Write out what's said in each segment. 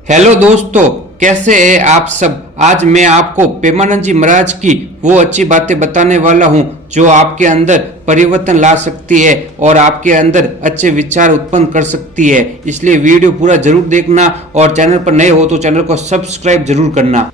Hello दोस्तों, कैसे हैं आप सब। आज मैं आपको प्रेमानंद जी महाराज की वो अच्छी बातें बताने वाला हूँ जो आपके अंदर परिवर्तन ला सकती है और आपके अंदर अच्छे विचार उत्पन्न कर सकती है। इसलिए वीडियो पूरा जरूर देखना और चैनल पर नए हो तो चैनल को सब्सक्राइब जरूर करना।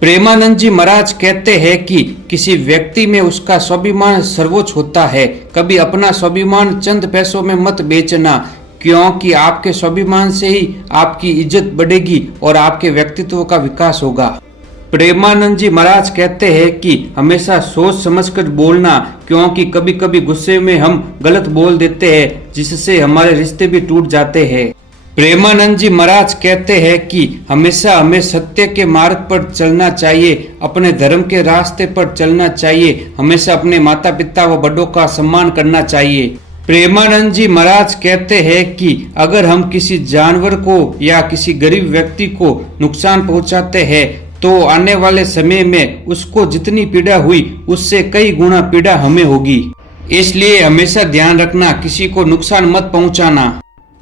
प्रेमानंद जी महाराज कहते हैं कि किसी व्यक्ति में उसका स्वाभिमान सर्वोच्च होता है। कभी अपना स्वाभिमान चंद पैसों में मत बेचना, क्योंकि आपके स्वाभिमान से ही आपकी इज्जत बढ़ेगी और आपके व्यक्तित्व का विकास होगा। प्रेमानंद जी महाराज कहते हैं कि हमेशा सोच समझकर बोलना, क्योंकि कभी कभी गुस्से में हम गलत बोल देते हैं जिससे हमारे रिश्ते भी टूट जाते हैं। प्रेमानंद जी महाराज कहते हैं कि हमेशा हमें सत्य के मार्ग पर चलना चाहिए, अपने धर्म के रास्ते पर चलना चाहिए, हमेशा अपने माता पिता व बड़ों का सम्मान करना चाहिए। प्रेमानंद जी महाराज कहते हैं कि अगर हम किसी जानवर को या किसी गरीब व्यक्ति को नुकसान पहुंचाते हैं तो आने वाले समय में उसको जितनी पीड़ा हुई उससे कई गुना पीड़ा हमें होगी। इसलिए हमेशा ध्यान रखना, किसी को नुकसान मत पहुंचाना।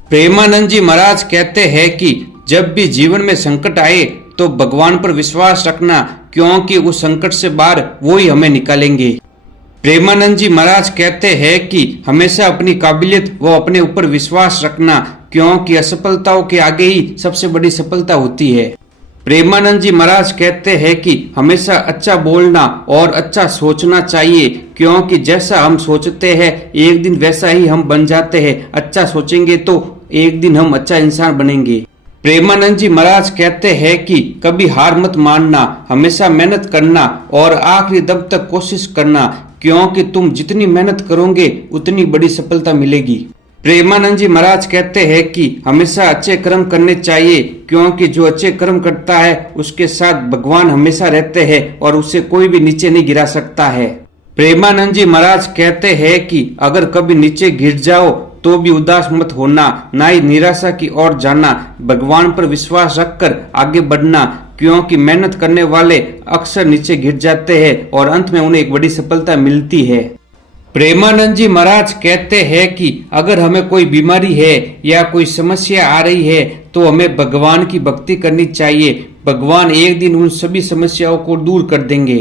प्रेमानंद जी महाराज कहते हैं कि जब भी जीवन में संकट आए तो भगवान पर विश्वास रखना, क्योंकि उस संकट से बाहर वो ही हमें निकालेंगे। प्रेमानंद जी महाराज कहते हैं कि हमेशा अपनी काबिलियत व अपने ऊपर विश्वास रखना, क्योंकि असफलताओं के आगे ही सबसे बड़ी सफलता होती है। प्रेमानंद जी महाराज कहते हैं कि हमेशा अच्छा बोलना और अच्छा सोचना चाहिए, क्योंकि जैसा हम सोचते हैं एक दिन वैसा ही हम बन जाते हैं। अच्छा सोचेंगे तो एक दिन हम अच्छा इंसान बनेंगे। प्रेमानंद जी महाराज कहते हैं कि कभी हार मत मानना, हमेशा मेहनत करना और आखिरी दम तक कोशिश करना, क्योंकि तुम जितनी मेहनत करोगे उतनी बड़ी सफलता मिलेगी। प्रेमानंद जी महाराज कहते हैं कि हमेशा अच्छे कर्म करने चाहिए, क्योंकि जो अच्छे कर्म करता है उसके साथ भगवान हमेशा रहते हैं और उसे कोई भी नीचे नहीं गिरा सकता है। प्रेमानंद जी महाराज कहते हैं कि अगर कभी नीचे गिर जाओ तो भी उदास मत होना, ना ही निराशा की ओर जाना, भगवान पर विश्वास रखकर आगे बढ़ना, क्योंकि मेहनत करने वाले अक्सर नीचे गिर जाते हैं और अंत में उन्हें एक बड़ी सफलता मिलती है। प्रेमानंद जी महाराज कहते हैं कि अगर हमें कोई बीमारी है या कोई समस्या आ रही है तो हमें भगवान की भक्ति करनी चाहिए, भगवान एक दिन उन सभी समस्याओं को दूर कर देंगे।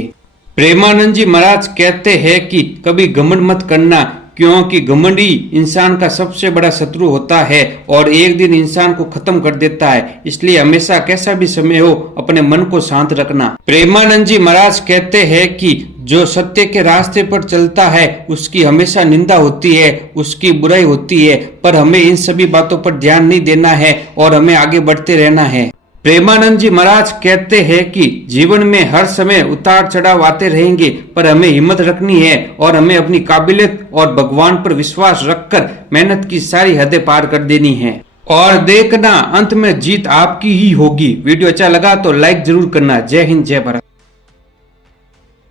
प्रेमानंद जी महाराज कहते हैं कि कभी घमंड मत करना, क्योंकि घमंड ही इंसान का सबसे बड़ा शत्रु होता है और एक दिन इंसान को खत्म कर देता है। इसलिए हमेशा कैसा भी समय हो अपने मन को शांत रखना। प्रेमानंद जी महाराज कहते हैं कि जो सत्य के रास्ते पर चलता है उसकी हमेशा निंदा होती है, उसकी बुराई होती है, पर हमें इन सभी बातों पर ध्यान नहीं देना है और हमें आगे बढ़ते रहना है। प्रेमानंद जी महाराज कहते हैं कि जीवन में हर समय उतार चढ़ाव आते रहेंगे, पर हमें हिम्मत रखनी है और हमें अपनी काबिलियत और भगवान पर विश्वास रखकर मेहनत की सारी हदें पार कर देनी है और देखना अंत में जीत आपकी ही होगी। वीडियो अच्छा लगा तो लाइक जरूर करना। जय हिंद, जय भारत।